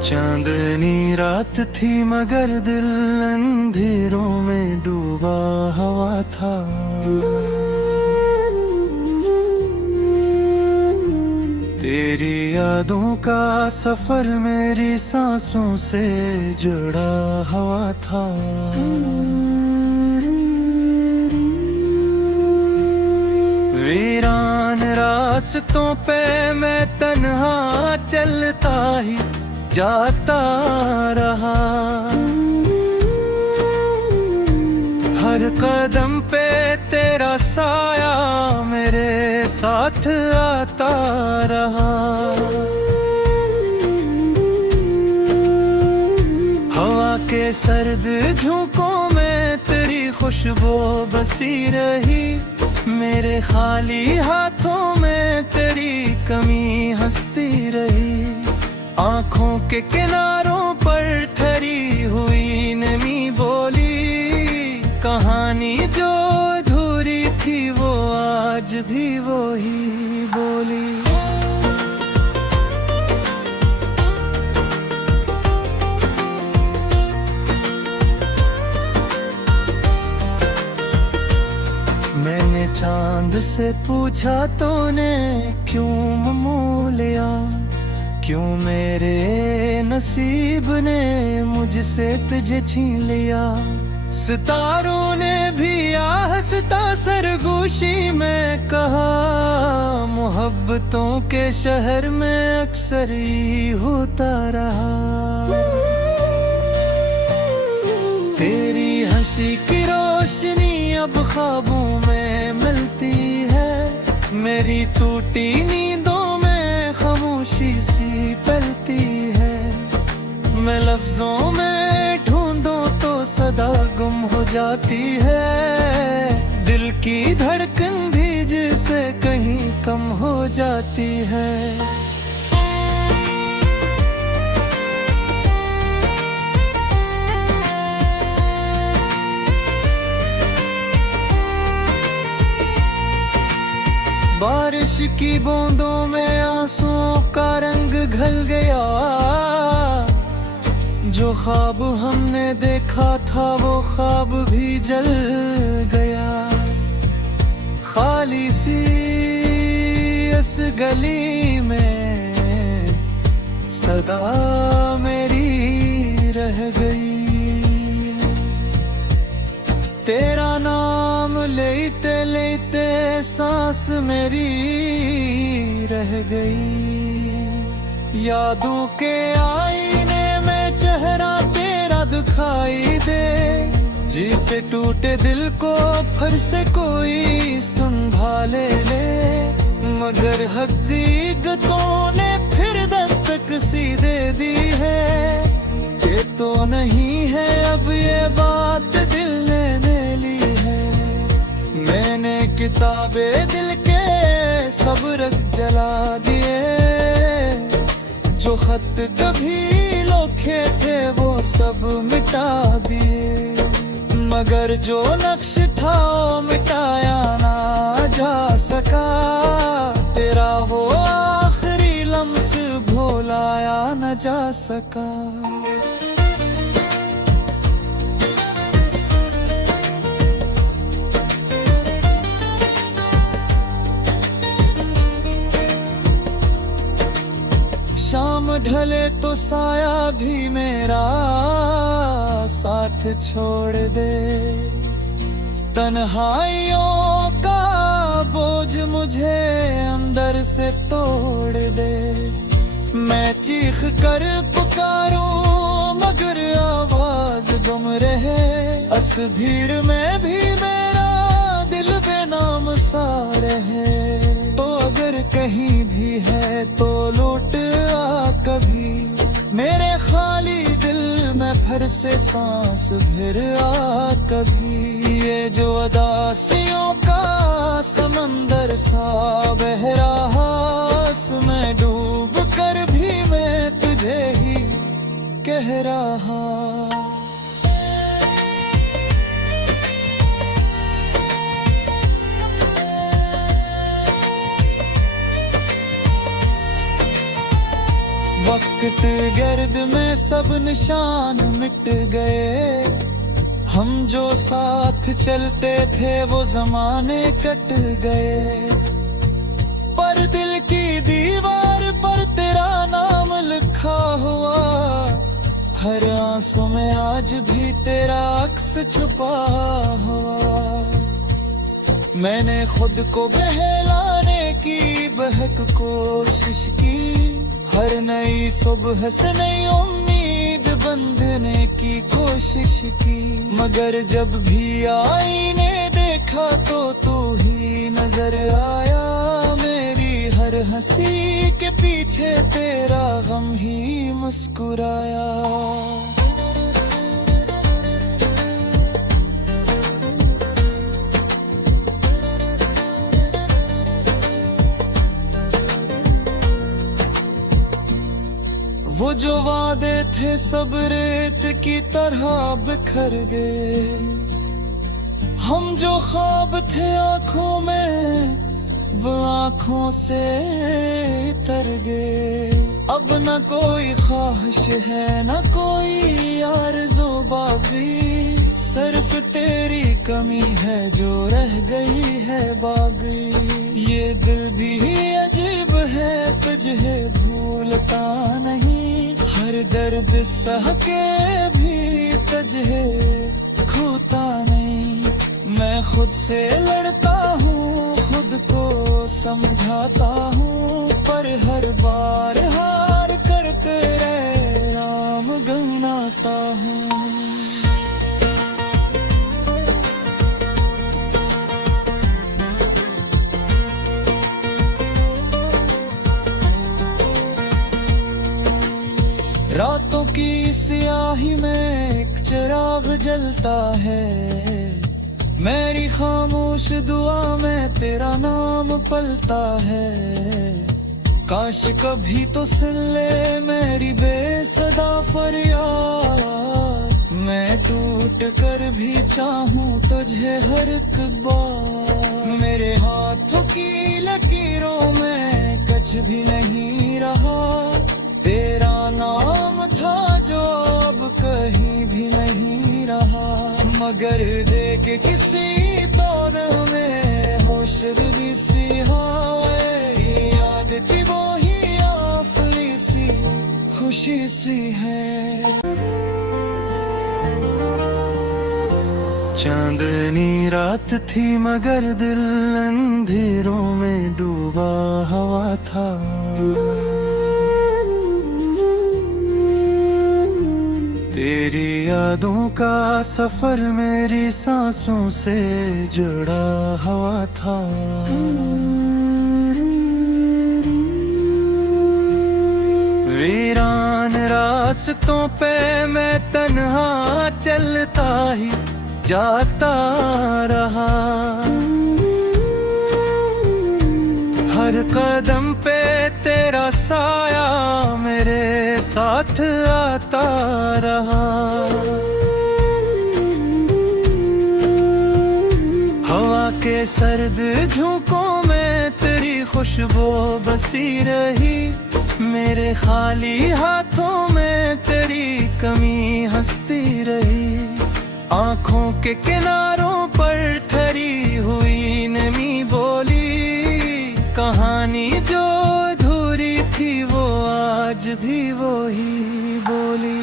चांदनी रात थी मगर दिल अंधेरों में डूबा हुआ था। तेरी यादों का सफर मेरी सांसों से जुड़ा हुआ था। वीरान रास्तों पे मैं तन्हा चलता ही जाता रहा। हर कदम पे तेरा साया मेरे साथ आता रहा। हवा के सर्द झोंकों में तेरी खुशबू बसी रही। मेरे खाली हाथों में तेरी कमी हंसती रही। आँखों के किनारों पर ठहरी हुई नमी बोली। कहानी जो अधूरी थी वो आज भी वो ही बोली। मैंने चांद से पूछा तूने क्यों मोह लिया। क्यों मेरे नसीब ने मुझसे तुझे छीन लिया। सितारों ने भी आहस्ता सरगोशी में कहा। मोहब्बतों के शहर में अक्सर ही होता रहा। तेरी हंसी की रोशनी अब ख्वाबों में मिलती है। मेरी टूटी नींदों में खामोशी सी पलती है। मैं लफ्जों में ढूंढूं तो सदा गुम हो जाती है। दिल की धड़कन भी जिसे कहीं कम हो जाती है। बारिश की बूंदों में आंसुओं का रंग घल गया। जो ख्वाब हमने देखा था वो ख्वाब भी जल गया। खाली सी इस गली में सदा मेरी रह गई। तेरा नाम लेते लेते सांस मेरी रह गई। यादों के आईने में चेहरा तेरा दिखाई दे। जिसे टूटे दिल को फिर से कोई संभाले ले। मगर हकीकतों ने फिर दस्तक सी दे दी है। ये तो नहीं है अब ये बात दिल ने ली है। मैंने किताबे दिल के सब रख जला दिए। जो खत कभी लिखे थे वो सब मिटा दिए। मगर जो नक्श था वो मिटाया ना जा सका। तेरा वो आखिरी लम्स भुलाया न जा सका। शाम ढले तो साया भी मेरा साथ छोड़ दे। तन्हाइयों का बोझ मुझे अंदर से तोड़ दे। मैं चीख कर पुकारूं मगर आवाज गुम रहे। अस भीड़ में भी मेरा दिल बेनाम सा रहे। तो अगर कहीं भी है तो लौट आ कभी। मेरे खाली दिल में फिर से सांस फिर आ कभी। ये जो उदासियों का समंदर सा बह रहा। इसमें डूब कर भी मैं तुझे ही कह रहा। वक्त इर्द-गिर्द में सब निशान मिट गए, हम जो साथ चलते थे वो जमाने कट गए। पर दिल की दीवार पर तेरा नाम लिखा हुआ, हर आंसू में आज भी तेरा अक्स छुपा हुआ। मैंने खुद को बहलाने की बहक कोशिश की, हर नई सुबह से नई उम्मीद बंधने की कोशिश की, मगर जब भी आईने देखा तो तू ही नजर आया। मेरी हर हंसी के पीछे तेरा गम ही मुस्कुराया। वो जो वादे थे सब रेत की तरह बिखर गए, हम जो ख्वाब थे आंखों में वो आंखों से तर गए। अब न कोई ख्वाहिश है न कोई आरज़ू बाकी, सिर्फ तेरी कमी है जो रह गई है बाकी। ये दिल भी अजीब है तुझे भूलता नहीं, हर दर्द सह के भी तुझे खोता नहीं। मैं खुद से लड़ता हूँ, खुद को समझाता हूँ, पर हर बार हार कर तेरे नाम गुनगुनाता हूँ। रातों की स्याही में एक चिराग जलता है, मेरी खामोश दुआ में तेरा नाम पलता है। काश कभी तो सुन ले मेरी बेसदा फरियाद, मैं टूट कर भी चाहूं तुझे हर एक बार। मेरे हाथों की लकीरों में कुछ भी नहीं रहा, तेरा नाम था जो अब कहीं भी नहीं रहा। मगर देख किसी तौर में होश भी सी है, याद थी वो ही आखिरी सी खुशी सी है। चांदनी रात थी मगर दिल अंधेरों में डूबा हुआ था। तेरी यादों का सफर मेरी सांसों से जुड़ा हुआ था। वीरान रास्तों पे मैं तन्हा चलता ही जाता रहा, हर कदम पे तेरा साया मेरे साथ आता रहा। हवा के सर्द झोंकों में तेरी खुशबू बसी रही, मेरे खाली हाथों में तेरी कमी हंसती रही। आँखों के किनारों पर ठहरी हुई नमी बोली, कहानी जो अधूरी थी वो आज भी वो ही बोली।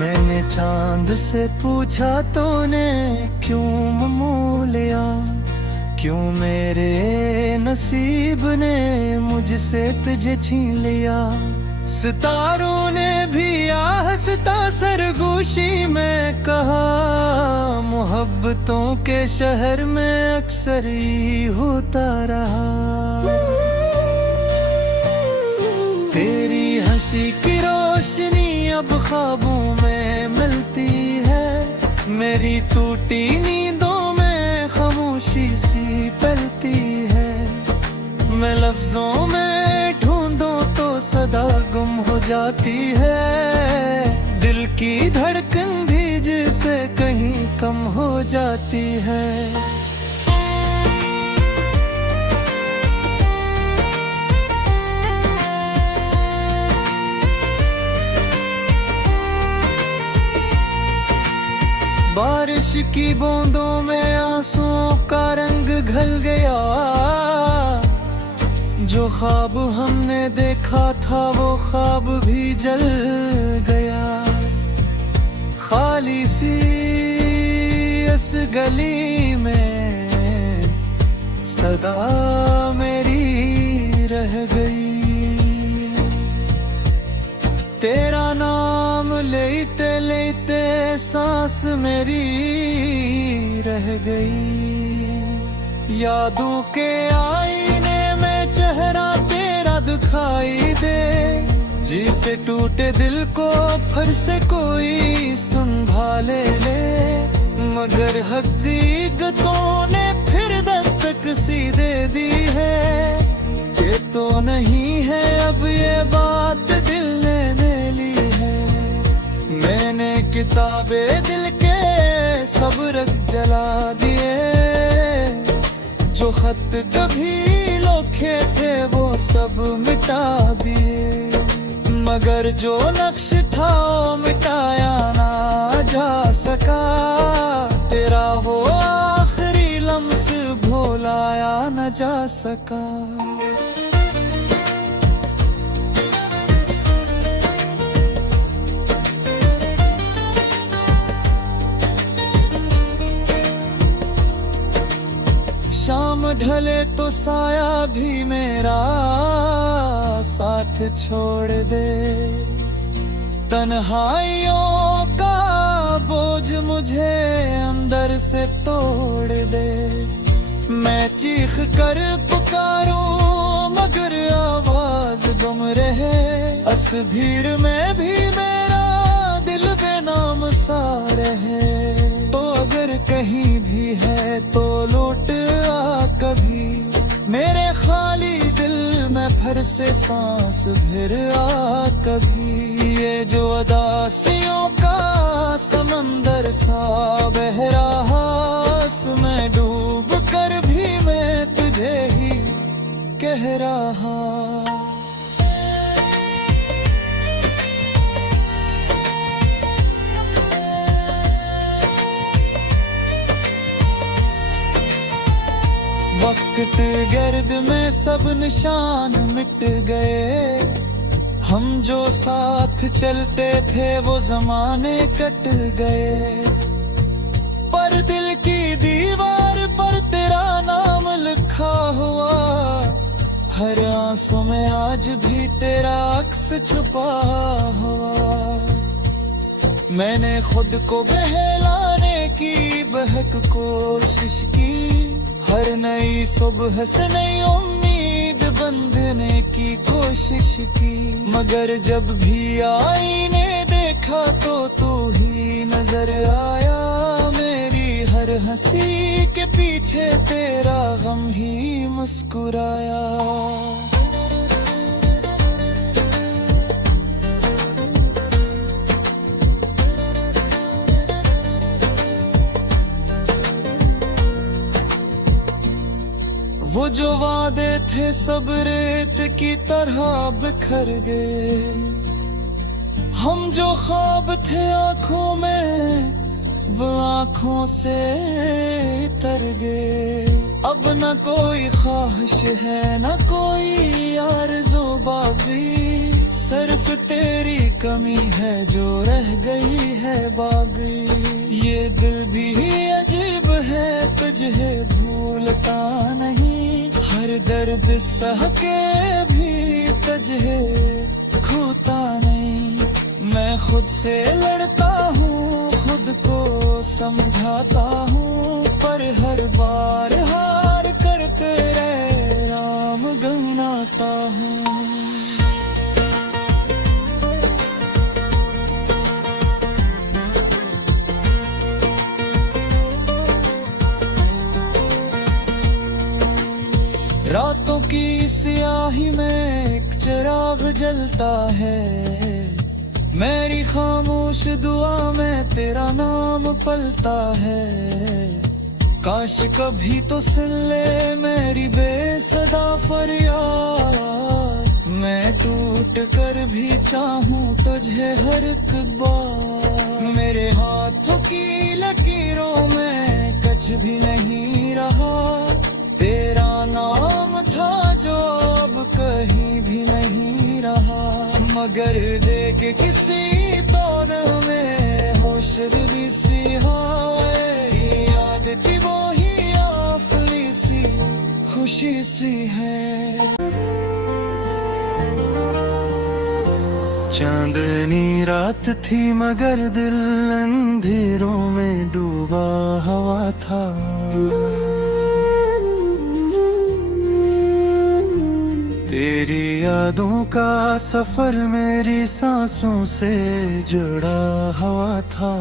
मैंने चांद से पूछा तूने क्यों मुँह लिया, क्यों मेरे नसीब ने मुझसे तुझे छीन लिया। सितारों ने भी आहस्ता सरगोशी में कहा, मोहब्बतों के शहर में अक्सर ही होता रहा। तेरी हंसी की रोशनी अब ख्वाबों में मिलती है, मेरी टूटी नींदों में खामोशी सी पलती है। मैं लफ्जों में ढूंढूं तो सदा गुम हो जाती है, दिल की धड़कन भी जिसे कहीं जाती है। बारिश की बूंदों में आंसुओं का रंग घल गया, जो ख्वाब हमने देखा था वो ख्वाब भी जल गया। खाली सी इस गली में सदा मेरी रह गई, तेरा नाम लेते लेते सांस मेरी रह गई। यादों के आईने में चेहरा तेरा दिखाई दे, जिसे टूटे दिल को फिर से कोई संभाले ले। मगर हकीकतों ने फिर दस्तक सी दे दी है, ये तो नहीं है अब ये बात दिल ने ली है। मैंने किताबे दिल के सब रख जला दिए, जो खत कभी लिखे थे वो सब मिटा दिए। मगर जो नक्श था वो मिटाया ना जा सका, तेरा वो आखिरी लम्स भुलाया न जा सका। शाम ढले तो साया भी मेरा साथ छोड़ दे, तन्हाइयों का बोझ मुझे अंदर से तोड़ दे। मैं चीख कर पुकारूं मगर आवाज गुम रहे, इस भीड़ में भी मेरा दिल बेनाम सा रहे। तो अगर कहीं भी है तो लौट आ कभी, मेरे खाली दिल में फिर से सांस फिर आ कभी। ये जो अदासियों का समंदर सा बह रहा, इसमें डूब कर भी मैं तुझे ही कह रहा। वक्त गर्द में सब निशान मिट गए, हम जो साथ चलते थे वो जमाने कट गए। पर दिल की दीवार पर तेरा नाम लिखा हुआ, हर आंसू में आज भी तेरा अक्स छुपा हुआ। मैंने खुद को बहलाने की बहक कोशिश की, हर नई सुबह से नई उम्मीद बंधने की कोशिश की। मगर जब भी आईने देखा तो तू ही नजर आया, मेरी हर हंसी के पीछे तेरा गम ही मुस्कुराया। वो जो वादे थे सब रेत की तरह बिखर गए, हम जो ख्वाब थे आंखों में वो आंखों से तर गए। अब न कोई ख्वाहिश है न कोई आरज़ू बाकी, सिर्फ तेरी कमी है जो रह गई है बाकी। ये दिल भी अजीब है तुझे भूलता नहीं, हर दर्द सह के भी तुझे खोता नहीं। मैं खुद से लड़ता हूँ, खुद को समझाता हूँ, पर हर बार हार कर तेरे नाम गुनगुनाता हूँ। रातों की स्याही में एक चिराग जलता है, मेरी खामोश दुआ में तेरा नाम पलता है। काश कभी तो सुन ले मेरी बेसदा फरियाद। मैं टूट कर भी चाहूं तुझे हर एक बार। मेरे हाथों की लकीरों में कुछ भी नहीं रहा। तेरा नाम था जो अब कहीं भी नहीं रहा। मगर देख किसी तौर में होश भी सी है। याद थी वो ही आफली सी खुशी सी है। चांदनी रात थी मगर दिल अंधेरों में डूबा हुआ था। तेरी यादों का सफर मेरी सांसों से जुड़ा हुआ था।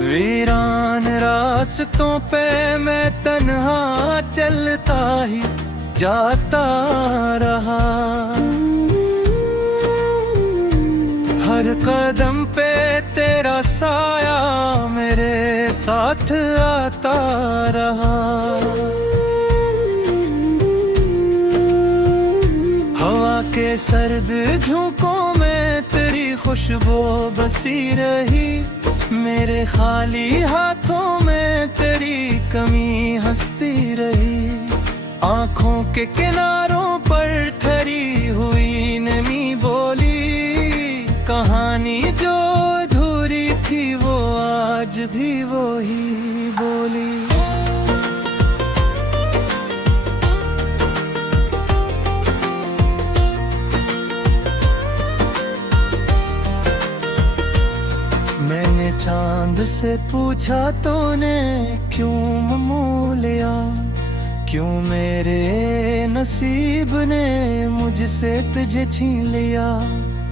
वीरान रास्तों पे मैं तन्हा चलता ही जाता रहा। हर कदम पे तेरा साया मेरे साथ आता रहा। हवा के सर्द झोंकों में तेरी खुशबू बसी रही। मेरे खाली हाथों में तेरी कमी हंसती रही। आँखों के किनारों पर ठहरी हुई नमी बोली। कहानी जो अधूरी थी वो आज भी वो ही बोली। मैंने चांद से पूछा तूने क्यों मोह लिया। क्यों मेरे नसीब ने मुझसे तुझे छीन लिया।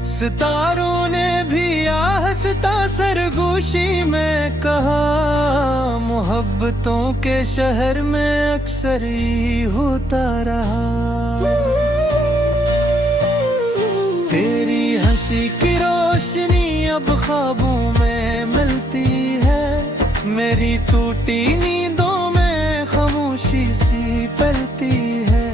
सितारों ने भी आहस्ता सरगोशी में कहा। मोहब्बतों के शहर में अक्सर ही होता रहा। तेरी हंसी की रोशनी अब ख्वाबों में मिलती है। मेरी टूटी नींदों में खामोशी सी पलती है।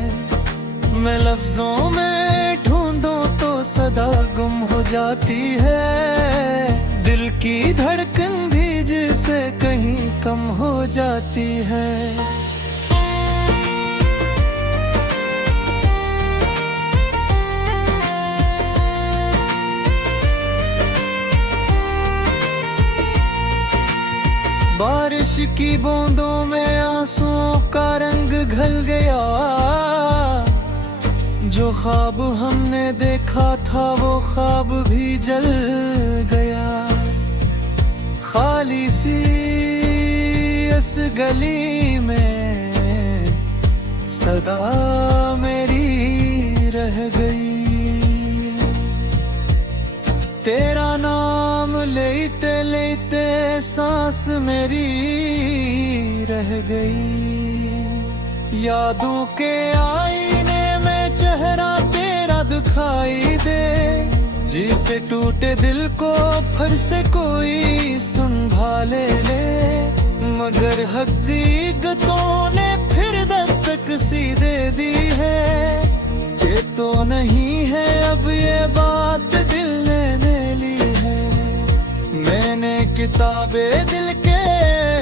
मैं लफ्जों में ढूंढूं तो सदा गुम हो जाती है। दिल की धड़कन भी जिसे कहीं कम हो जाती है। बारिश की बूंदों में आंसुओं का रंग घल गया। जो ख्वाब हमने देखा था वो ख्वाब भी जल गया। खाली सी इस गली में सदा मेरी रह गई। तेरा नाम लेते लेते सांस मेरी रह गई। यादों के आईने में चेहरा तेरा दिखाई दे। जिसे टूटे दिल को फिर से कोई संभाले ले। मगर हकीकतों ने फिर दस्तक सी दे दी है। ये तो नहीं है अब ये बात दिल ने ली है। मैंने किताबे दिल के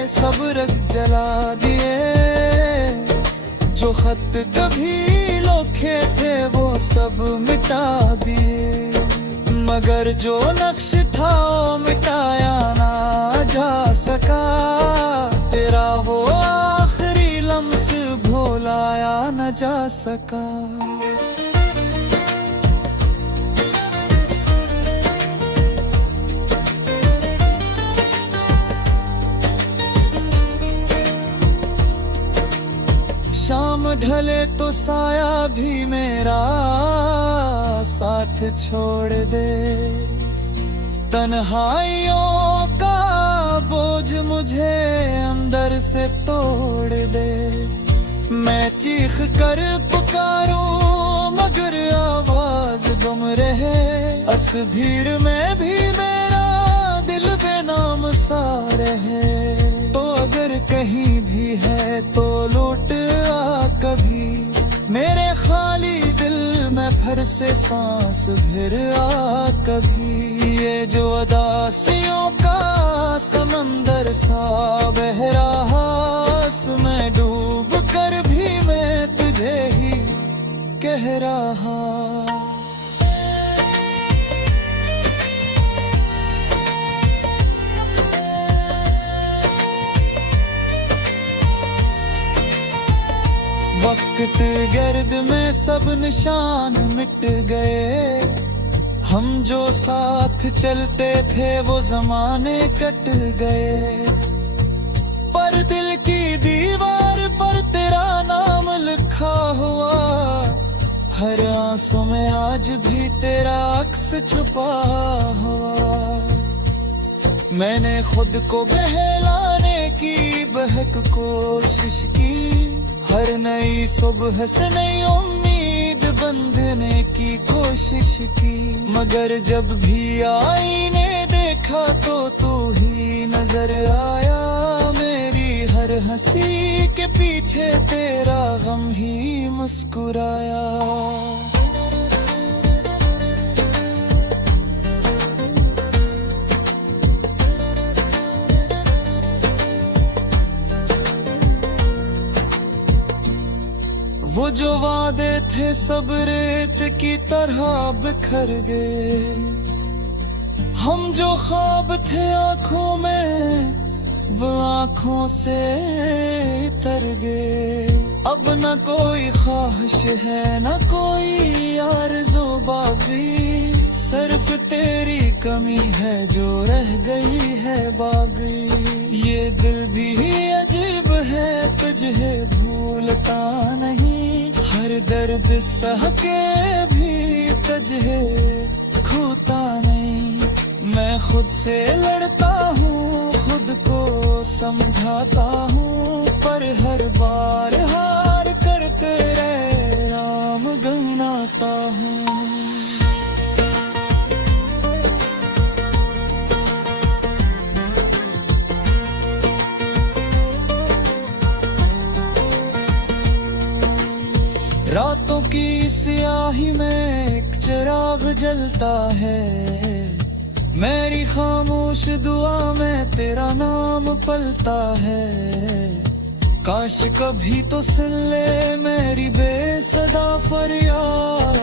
सब रख जला दिए। जो खत कभी लिखे थे वो सब मिटा दिए। मगर जो नक्श था वो मिटाया ना जा सका। तेरा वो आखिरी लम्स भुलाया न जा सका। शाम ढले तो साया भी मेरा साथ छोड़ दे। तन्हाइयों का बोझ मुझे अंदर से तोड़ दे। मैं चीख कर पुकारूं मगर आवाज गुम रहे। अस भीड़ में भी मेरा दिल बेनाम सा रहे। तो अगर कहीं भी है तो लौट आ कभी, मेरे खाली दिल में फिर से सांस फिर आ कभी। ये जो अदासियों का समंदर सा बह रहा, उसमें डूब कर भी मैं तुझे ही कह रहा। वक्त गर्द में सब निशान मिट गए। हम जो साथ चलते थे वो जमाने कट गए। पर दिल की दीवार पर तेरा नाम लिखा हुआ, हर आंसू में आज भी तेरा अक्स छुपा हुआ। मैंने खुद को बहलाने की बहक कोशिश की, हर नई सुबह से नई उम्मीद बंधने की कोशिश की। मगर जब भी आईने देखा तो तू ही नजर आया। मेरी हर हंसी के पीछे तेरा गम ही मुस्कुराया। वो जो वादे थे सब रेत की तरह बिखर गए। हम जो ख्वाब थे आंखों में वो आंखों से तर गए। अब न कोई ख्वाहिश है न कोई आरज़ू बाकी, सिर्फ तेरी कमी है जो रह गई है बाकी। ये दिल भी अजीब है तुझे भूलता नहीं, हर दर्द सह के भी तुझे खोता नहीं। मैं खुद से लड़ता हूँ खुद को समझाता हूँ, पर हर बार हार कर तेरे नाम गुनगुनाता हूँ। रातों की स्याही में एक चिराग जलता है, मेरी खामोश दुआ में तेरा नाम पलता है। काश कभी तो सुन ले मेरी बेसदा फरियाद,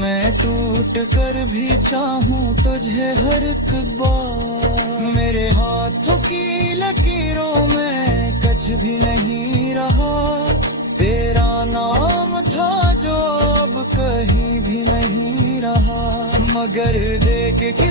मैं टूट कर भी चाहूं तुझे हर एक बार। मेरे हाथों की लकीरों में कुछ भी नहीं रहा, तेरा नाम था जो अब कहीं भी नहीं रहा। मगर देख के